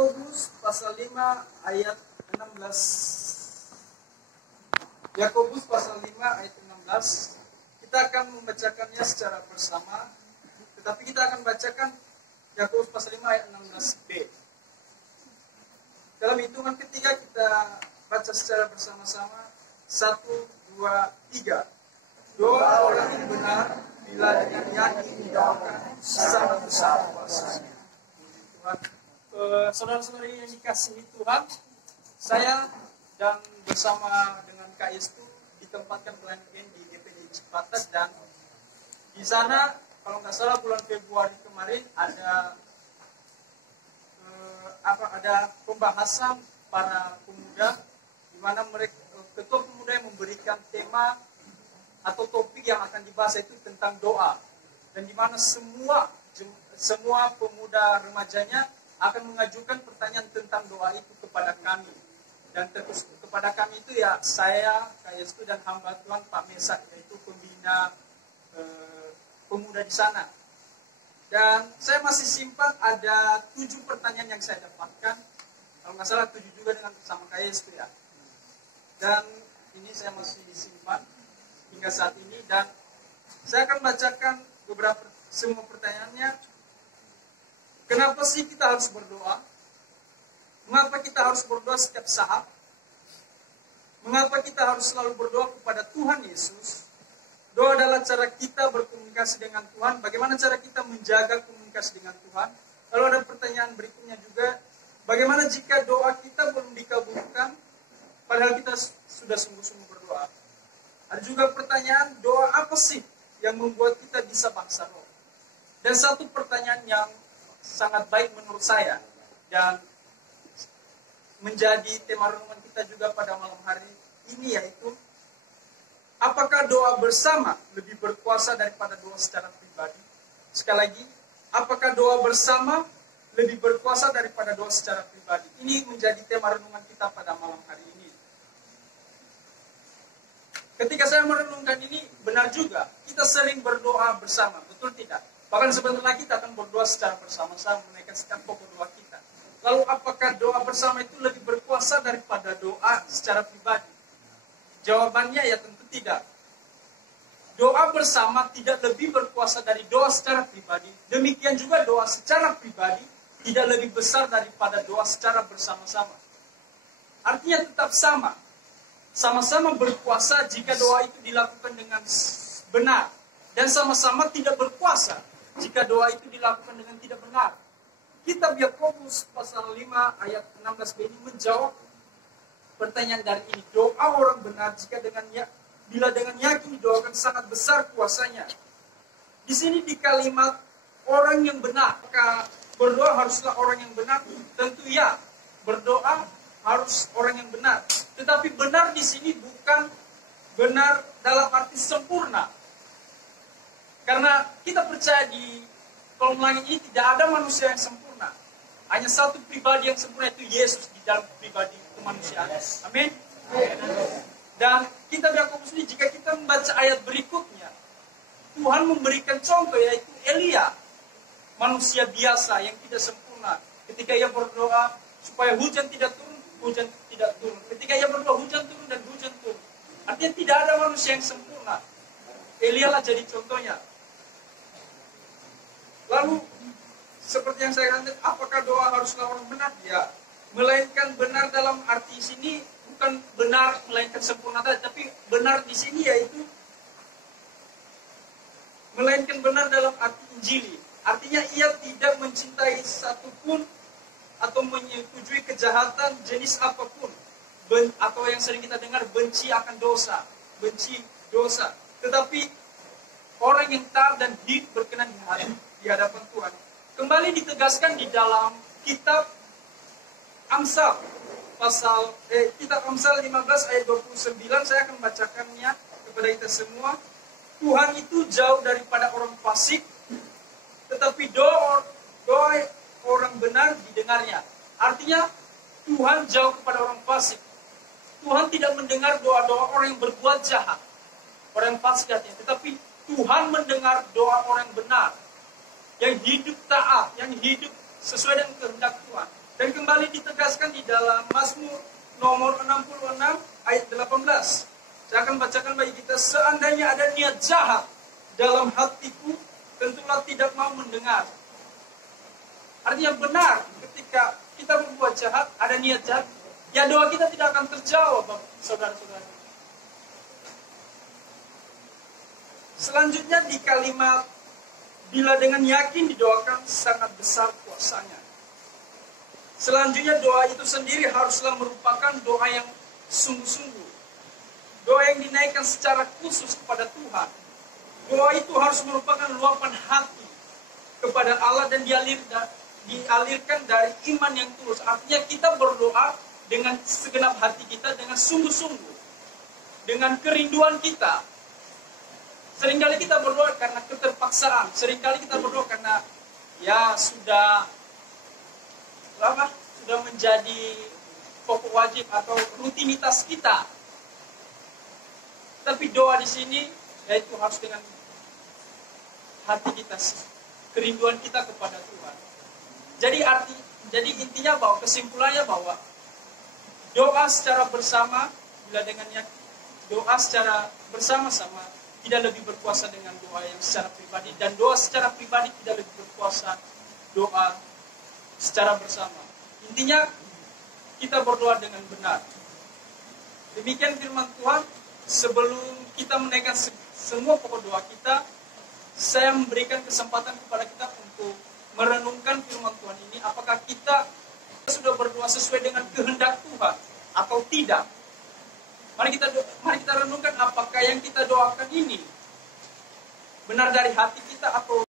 Yakobus pasal 5 ayat 16. Yakobus pasal 5 ayat 16. Kita akan membacakannya secara bersama. Tetapi kita akan bacakan Yakobus pasal 5 ayat 16b. Dalam hitungan ketiga kita baca secara bersama-sama. 1, 2, 3. Doa orang yang benar bila dengan yakin didoakan sangat besar kuasanya. Tuhan, saudara-saudari yang dikasihi Tuhan, saya dan bersama dengan Kak Yestu ditempatkan pelayanan di GPD Cipatat, dan di sana kalau nggak salah bulan Februari kemarin ada pembahasan para pemuda, di mana mereka ketua pemuda yang memberikan tema atau topik yang akan dibahas itu tentang doa, dan di mana semua pemuda remajanya akan mengajukan pertanyaan tentang doa itu kepada kami. Dan tentu kepada kami itu ya saya, Kak Yestu, dan hamba Tuhan Pak Mesak, yaitu pembina pemuda di sana. Dan saya masih simpan ada 7 pertanyaan yang saya dapatkan. Kalau nggak salah 7 juga dengan sama Kak Yestu ya. Dan ini saya masih simpan hingga saat ini, dan saya akan bacakan semua pertanyaannya. Kenapa sih kita harus berdoa? Mengapa kita harus berdoa setiap saat? Mengapa kita harus selalu berdoa kepada Tuhan Yesus? Doa adalah cara kita berkomunikasi dengan Tuhan. Bagaimana cara kita menjaga komunikasi dengan Tuhan? Lalu ada pertanyaan berikutnya juga, bagaimana jika doa kita belum dikabulkan padahal kita sudah sungguh-sungguh berdoa? Ada juga pertanyaan, doa apa sih yang membuat kita bisa bahasa roh? Dan satu pertanyaan yang sangat baik menurut saya dan menjadi tema renungan kita juga pada malam hari ini, yaitu apakah doa bersama lebih berkuasa daripada doa secara pribadi? Sekali lagi, apakah doa bersama lebih berkuasa daripada doa secara pribadi? Ini menjadi tema renungan kita pada malam hari ini. Ketika saya merenungkan ini, benar juga, kita sering berdoa bersama, betul tidak? Bahkan sebentar lagi kita akan berdoa secara bersama-sama, menaikkan pokok doa kita. Lalu apakah doa bersama itu lebih berkuasa daripada doa secara pribadi? Jawabannya ya tentu tidak. Doa bersama tidak lebih berkuasa dari doa secara pribadi. Demikian juga doa secara pribadi tidak lebih besar daripada doa secara bersama-sama. Artinya tetap sama. Sama-sama berkuasa jika doa itu dilakukan dengan benar. Dan sama-sama tidak berkuasa jika doa itu dilakukan dengan tidak benar. Kitab Yakobus pasal 5 ayat 16b ini menjawab pertanyaan dari ini. Doa orang benar bila dengan yakin didoakan sangat besar kuasanya. Di sini di kalimat orang yang benar, maka berdoa haruslah orang yang benar. Tentu ya, berdoa harus orang yang benar. Tetapi benar di sini bukan benar dalam arti sempurna. Karena kita percaya di kolom langit ini tidak ada manusia yang sempurna. Hanya satu pribadi yang sempurna, itu Yesus di dalam pribadi kemanusiaan. Amin. Dan kitab Yakobus ini, jika kita membaca ayat berikutnya, Tuhan memberikan contoh, yaitu Elia, manusia biasa yang tidak sempurna. Ketika ia berdoa supaya hujan tidak turun, hujan tidak turun. Ketika ia berdoa hujan turun dan hujan turun. Artinya tidak ada manusia yang sempurna. Elia lah jadi contohnya. Lalu seperti yang saya katakan, apakah doa haruslah orang benar? Ya, melainkan benar dalam arti sini bukan benar melainkan sempurna tadi, tapi benar di sini yaitu melainkan benar dalam arti Injili. Artinya ia tidak mencintai satupun atau menyetujui kejahatan jenis apapun, atau yang sering kita dengar benci akan dosa, benci dosa. Tetapi orang yang taat dan hidup berkenan di hadapan Tuhan. Kembali ditegaskan di dalam kitab Amsal kitab Amsal 15 ayat 29, saya akan bacakannya kepada kita semua. Tuhan itu jauh daripada orang fasik, tetapi doa orang benar didengarnya. Artinya Tuhan jauh kepada orang fasik. Tuhan tidak mendengar doa-doa orang yang berbuat jahat, orang fasik artinya. Tetapi Tuhan mendengar doa orang yang benar, yang hidup taat, yang hidup sesuai dengan kehendak Tuhan. Dan kembali kembali ditegaskan di dalam Mazmur nomor 66 ayat 18. Saya akan bacakan bagi kita. Seandainya ada niat jahat dalam hatiku, tentulah tidak mau mendengar. Artinya benar, ketika kita berbuat jahat, ada niat jahat, ya doa kita tidak akan terjawab, saudara-saudara. Selanjutnya di kalimat, bila dengan yakin didoakan sangat besar kuasanya. Selanjutnya doa itu sendiri haruslah merupakan doa yang sungguh-sungguh. Doa yang dinaikkan secara khusus kepada Tuhan. Doa itu harus merupakan luapan hati kepada Allah dan dialirkan dari iman yang tulus. Artinya kita berdoa dengan segenap hati kita, dengan sungguh-sungguh, dengan kerinduan kita. Seringkali kita berdoa karena keterpaksaan. Seringkali kita berdoa karena ya sudah menjadi pokok wajib atau rutinitas kita. Tapi doa di sini yaitu harus dengan hati kita, kerinduan kita kepada Tuhan. Jadi intinya bahwa kesimpulannya bahwa doa secara bersama bila dengan doa secara bersama-sama tidak lebih berkuasa dengan doa yang secara pribadi, dan doa secara pribadi tidak lebih berkuasa doa secara bersama. Intinya kita berdoa dengan benar. Demikian firman Tuhan. Sebelum kita menaikkan semua pokok doa kita, saya memberikan kesempatan kepada kita untuk merenungkan firman Tuhan ini. Apakah kita sudah berdoa sesuai dengan kehendak Tuhan atau tidak? Mari kita renungkan apakah yang kita doakan ini benar dari hati kita atau